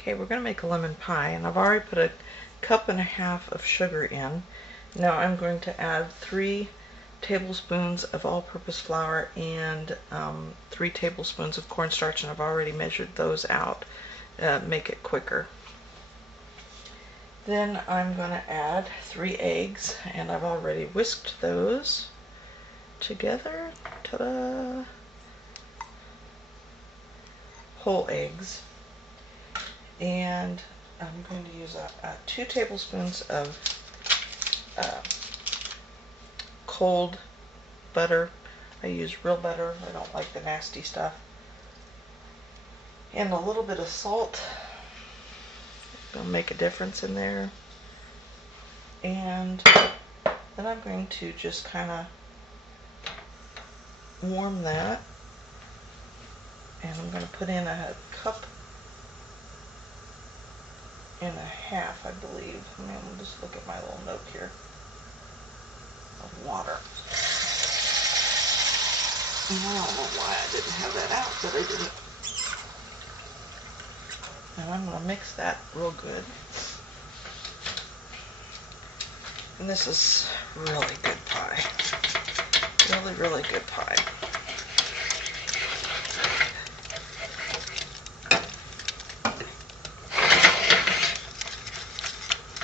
Okay, we're going to make a lemon pie, and I've already put a cup and a half of sugar in. Now I'm going to add 3 tablespoons of all-purpose flour and 3 tablespoons of cornstarch, and I've already measured those out. Make it quicker. Then I'm going to add 3 eggs, and I've already whisked those together. Ta-da! Whole eggs. And I'm going to use 2 tablespoons of cold butter. I use real butter. I don't like the nasty stuff. And a little bit of salt. It'll make a difference in there. And then I'm going to just kind of warm that. And I'm going to put in a cup and a half, I believe. I mean, we'll just look at my little note here of water. And I don't know why I didn't have that out, but I didn't. Now I'm going to mix that real good. And this is really good pie. Really, really good pie.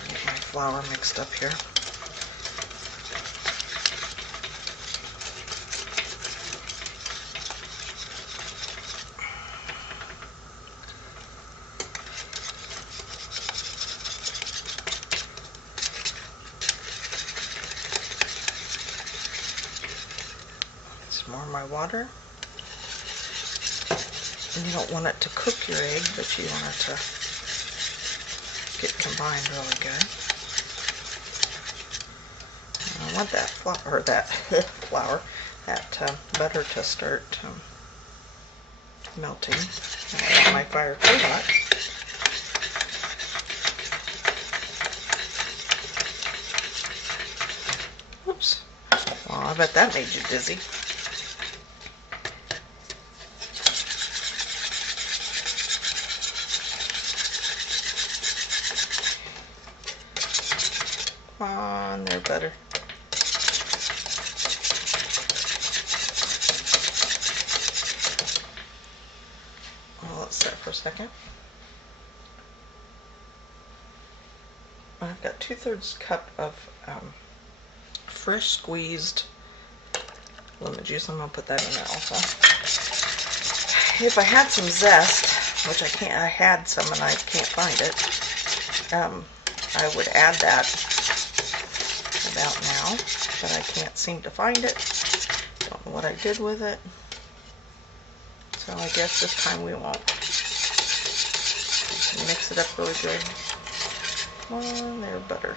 Get my flour mixed up here. More of my water. And you don't want it to cook your egg, but you want it to get combined really good. And I want that flour, that butter to start melting. I don't want my fire too hot. Oops. Well, I bet that made you dizzy. Come on, there, butter. Well, let's set for a second. I've got 2/3 cup of fresh squeezed lemon juice. I'm going to put that in there also. If I had some zest, which I had some and I can't find it, I would add that about now, but I can't seem to find it. Don't know what I did with it. So I guess this time we won't. Mix it up really good. Come on there, butter.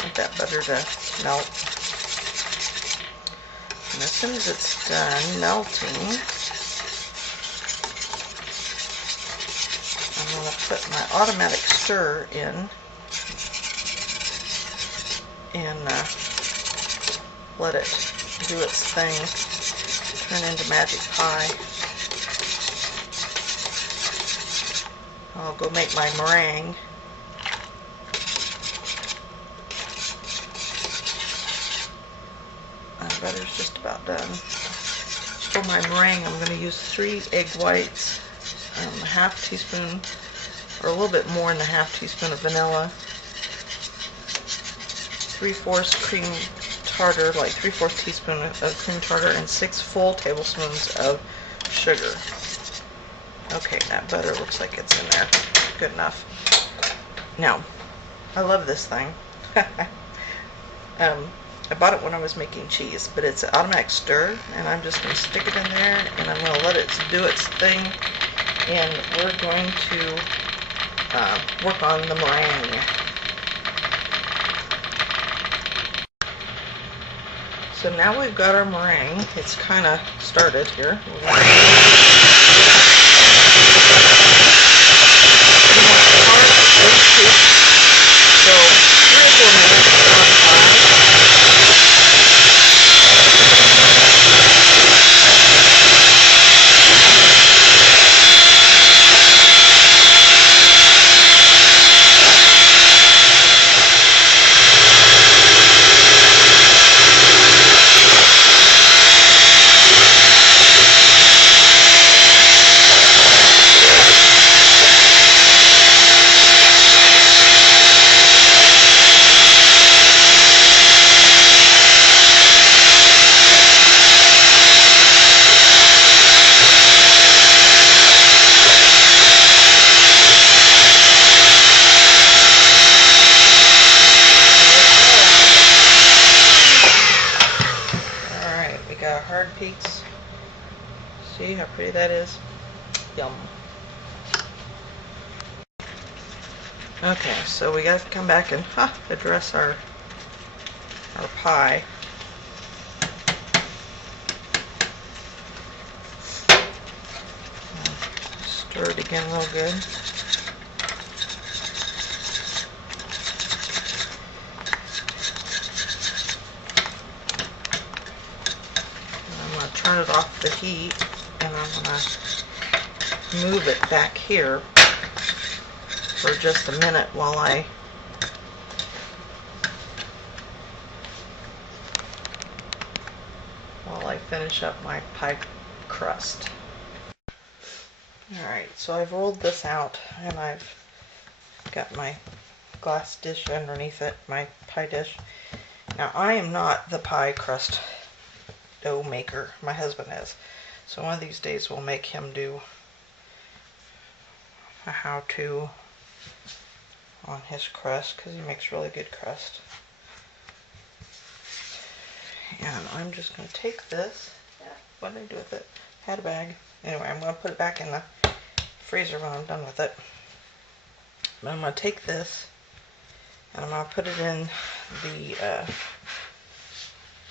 Want that butter to melt. And as soon as it's done melting, I'm going to put my automatic stir in and let it do its thing, turn into magic pie. I'll go make my meringue. My butter's just about done. For my meringue, I'm going to use 3 egg whites, a half teaspoon, or a little bit more than a half teaspoon of vanilla, 3/4 cream tartar, like 3/4 teaspoon of cream tartar, and 6 full tablespoons of sugar. Okay, that butter looks like it's in there. Good enough. Now, I love this thing. I bought it when I was making cheese, but it's an automatic stir, and I'm just going to stick it in there, and I'm going to let it do its thing, and we're going to work on the meringue. So now we've got our meringue. It's kind of started here. We want hard, so 3 or 4 minutes on high. peeks. See how pretty that is? Yum. Okay, so we got to come back and address our pie. Stir it again real good. Turn it off the heat, and I'm going to move it back here for just a minute while I finish up my pie crust. Alright, so I've rolled this out and I've got my glass dish underneath it, my pie dish. Now I am not the pie crust dough maker. My husband is. So one of these days we'll make him do a how-to on his crust because he makes really good crust. And I'm just going to take this. What did I do with it? Had a bag. Anyway, I'm going to put it back in the freezer when I'm done with it. But I'm going to take this and I'm going to put it in the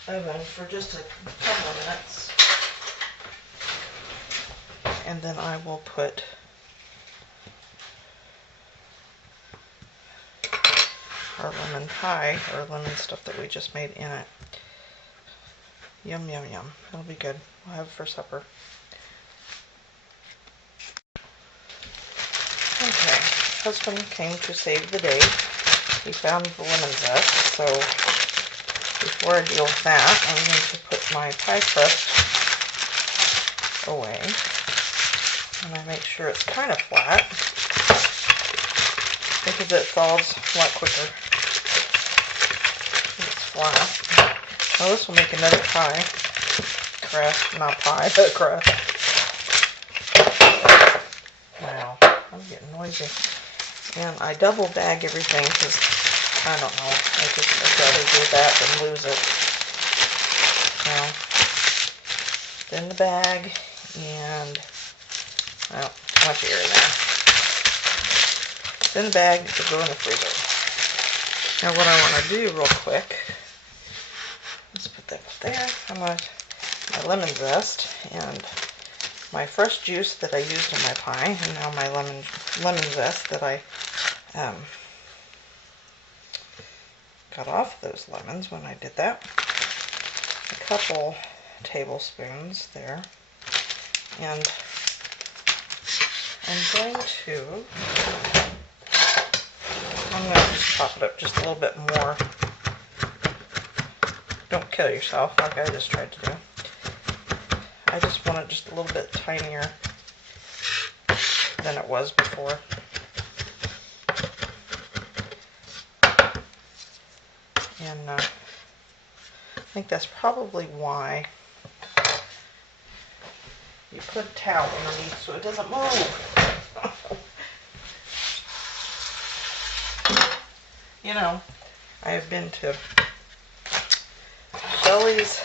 oven for just a couple of minutes, and then I will put our lemon pie, or lemon stuff that we just made in it. Yum, yum, yum. It'll be good. We'll have it for supper. Okay, husband came to save the day. He found the lemon zest, so before I deal with that, I'm going to put my pie crust away. And I make sure it's kind of flat, because it thaws a lot quicker if it's flat. Well, this will make another pie crust, not pie, but crust. Wow, I'm getting noisy. And I double bag everything because I don't know. I'd rather do that than lose it. Now, in the bag, and well, I want you in there. It's in the bag to go in the freezer. Now, what I want to do real quick, let's put that up there. I'm going to my lemon zest and my fresh juice that I used in my pie, and now my lemon zest that I cut off those lemons when I did that. A couple tablespoons there. And I'm going to just pop it up just a little bit more. Don't kill yourself like I just tried to do. I just want it just a little bit tinier than it was before. And I think that's probably why you put a towel underneath so it doesn't move. You know, I have been to Shelley's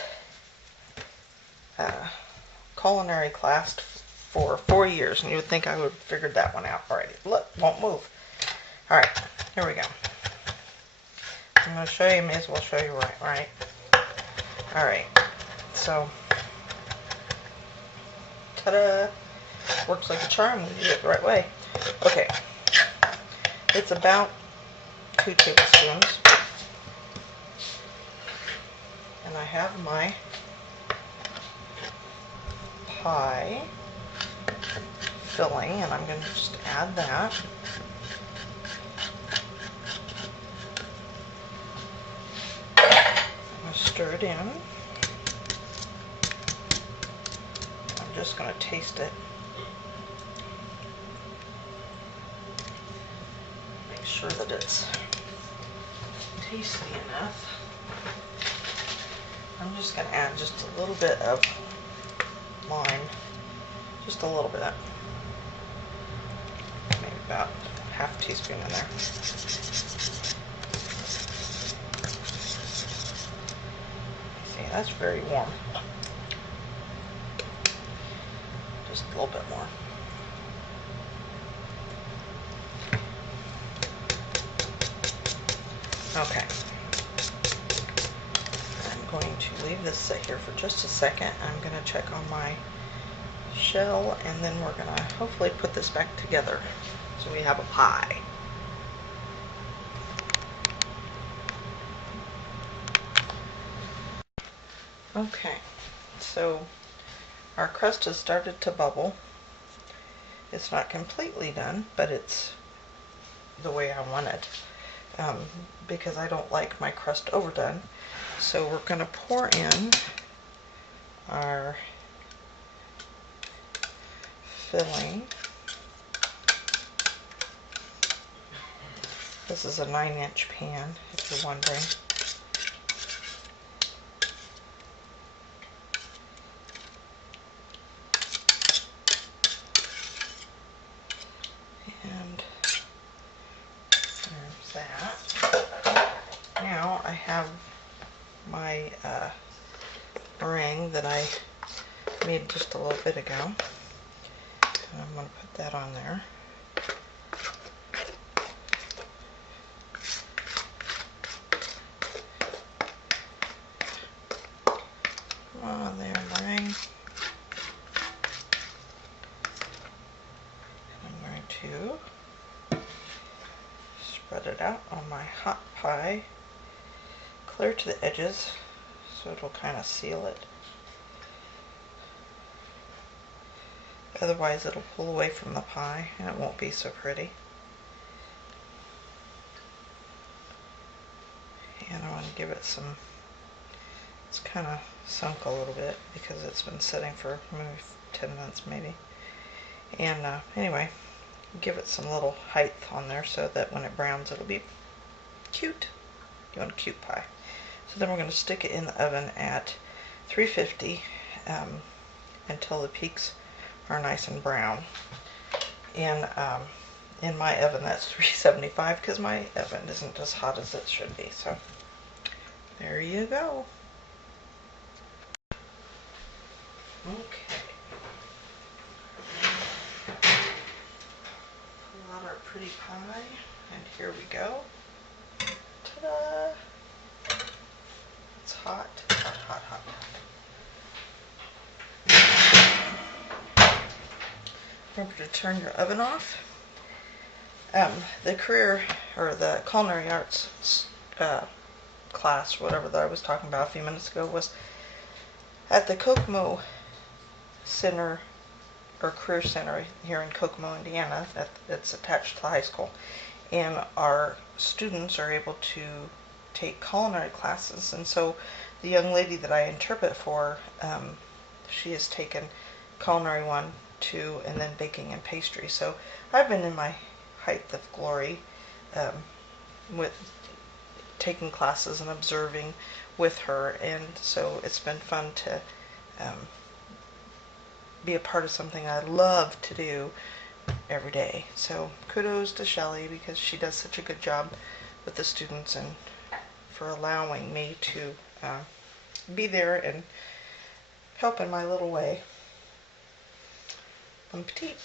culinary class for 4 years, and you would think I would have figured that one out already. Look, won't move. Alright, here we go. I'm going to show you, may as well show you right? Alright, so, ta-da! Works like a charm when you do it the right way. Okay, it's about 2 tablespoons, and I have my pie filling, and I'm going to just add that. I'm going to stir it in. I'm just going to taste it. Make sure that it's tasty enough. I'm just going to add just a little bit of lime, just a little bit, maybe about half a teaspoon in there. See, that's very warm. a little bit more. Okay. I'm going to leave this sit here for just a second. I'm going to check on my shell, and then we're going to hopefully put this back together so we have a pie. Okay, so our crust has started to bubble. It's not completely done, but it's the way I want it, because I don't like my crust overdone. So we're going to pour in our filling. This is a 9-inch pan, if you're wondering. And there's that. Now I have my meringue that I made just a little bit ago. And I'm going to put that on there. Come on there, meringue. And I'm going to spread it out on my hot pie, clear to the edges so it'll kind of seal it. Otherwise it'll pull away from the pie and it won't be so pretty. And I want to give it some, it's kind of sunk a little bit because it's been sitting for maybe 10 minutes maybe. And anyway, give it some little height on there so that when it browns it'll be cute. You want a cute pie. So then we're going to stick it in the oven at 350 until the peaks are nice and brown. And in my oven that's 375 because my oven isn't as hot as it should be. So there you go. Okay. Pull out our pretty pie, and here we go. Ta-da! It's hot, hot, hot, hot. Remember to turn your oven off. The career, or the culinary arts class, whatever that I was talking about a few minutes ago, was at the Kokomo Center, or Career Center here in Kokomo, Indiana. It's attached to the high school. And our students are able to take culinary classes. And so the young lady that I interpret for, she has taken culinary 1, 2, and then baking and pastry. So I've been in my height of glory with taking classes and observing with her, and so it's been fun to be a part of something I love to do every day. So kudos to Shelley because she does such a good job with the students and for allowing me to be there and help in my little way. Bon appetit.